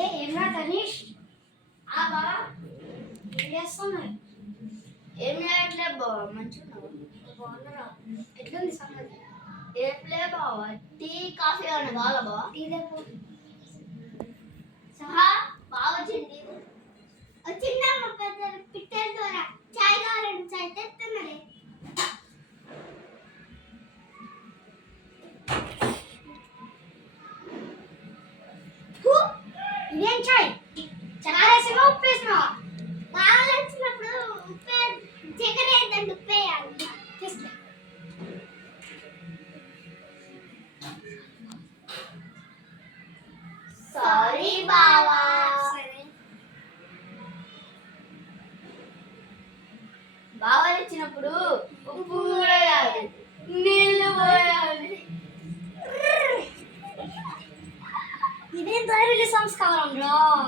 ఏమరా తనీష్ బావా ఏం చేస్తున్నావు? ఏం చేయట్లే బావ, మంచిగా బాగున్నారా? ఎట్లుంది సంగతి? ఏం లే బావ, టీ కాఫీ ఏమైనా కావాలా బావ? టీ లేపు సహా బావ వచ్చింది. వచ్చిందమ్మ పెద్ద పిట్టేరు ద్వారా చాయ్ కావాలండి, చాయ్ తెస్తున్నది. ఇదేం చాయ్? చక్కెర వేసినా ఉప్పు వేసినావా? బాగా వచ్చినప్పుడు ఉప్పు చక్కెర వేద్దండి, ఉప్పు వేయాలి. తీసుకో. సారీ బావా. బావలు ఇచ్చినప్పుడు ఉప్పు కూడా కాదు, నీళ్ళు పోయాలి. ఇదేం ధైర్య సంస్కారం రా.